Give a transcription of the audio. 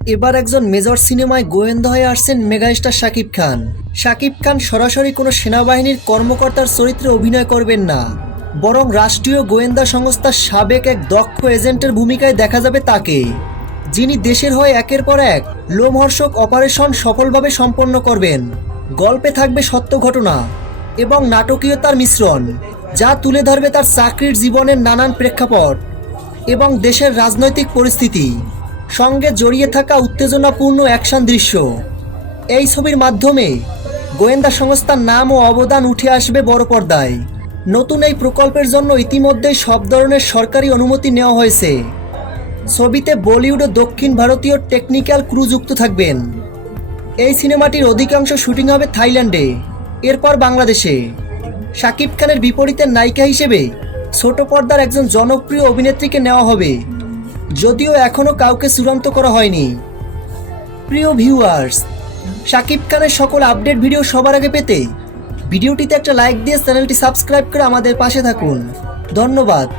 এবার একজন মেজর সিনেমায় গোয়েন্দা হয়ে আসছেন মেগাস্টার শাকিব খান। শাকিব খান সরাসরি কোনো সেনাবাহিনীর কর্মকর্তার চরিত্রে অভিনয় করবেন না। বরং রাষ্ট্রীয় গোয়েন্দা সংস্থার সাবেক এক দক্ষ এজেন্টের ভূমিকায় দেখা যাবে তাকে। যিনি দেশের হয়ে একের পর এক লোমহর্ষক অপারেশন সফলভাবে সম্পন্ন করবেন। গল্পে থাকবে সত্য ঘটনা এবং নাটকীয়তার মিশ্রণ, যা তুলে ধরবে তার চাকরির জীবনের নানান প্রেক্ষাপট এবং দেশের রাজনৈতিক পরিস্থিতি। সঙ্গে জড়িয়ে থাকা উত্তেজনাপূর্ণ অ্যাকশন দৃশ্য। এই ছবির মাধ্যমে গোয়েন্দা সংস্থার নাম ও অবদান উঠে আসবে বড় পর্দায়। নতুন এই প্রকল্পের জন্য ইতিমধ্যেই সব ধরনের সরকারি অনুমতি নেওয়া হয়েছে। ছবিতে বলিউড ও দক্ষিণ ভারতীয় টেকনিক্যাল ক্রু যুক্ত থাকবেন। এই সিনেমাটির অধিকাংশ শুটিং হবে থাইল্যান্ডে, এরপর বাংলাদেশে। শাকিব খানের বিপরীতে নায়িকা হিসেবে ছোট পর্দার একজন জনপ্রিয় অভিনেত্রীকে নেওয়া হবে। যদিও এখনও কাউকে চূড়ান্ত করা হয়নি। প্রিয় ভিউয়ার্স, শাকিব খানের সকল আপডেট ভিডিও সবার আগে পেতে ভিডিওটিতে একটা লাইক দিয়ে চ্যানেলটি সাবস্ক্রাইব করে আমাদের পাশে থাকুন। ধন্যবাদ।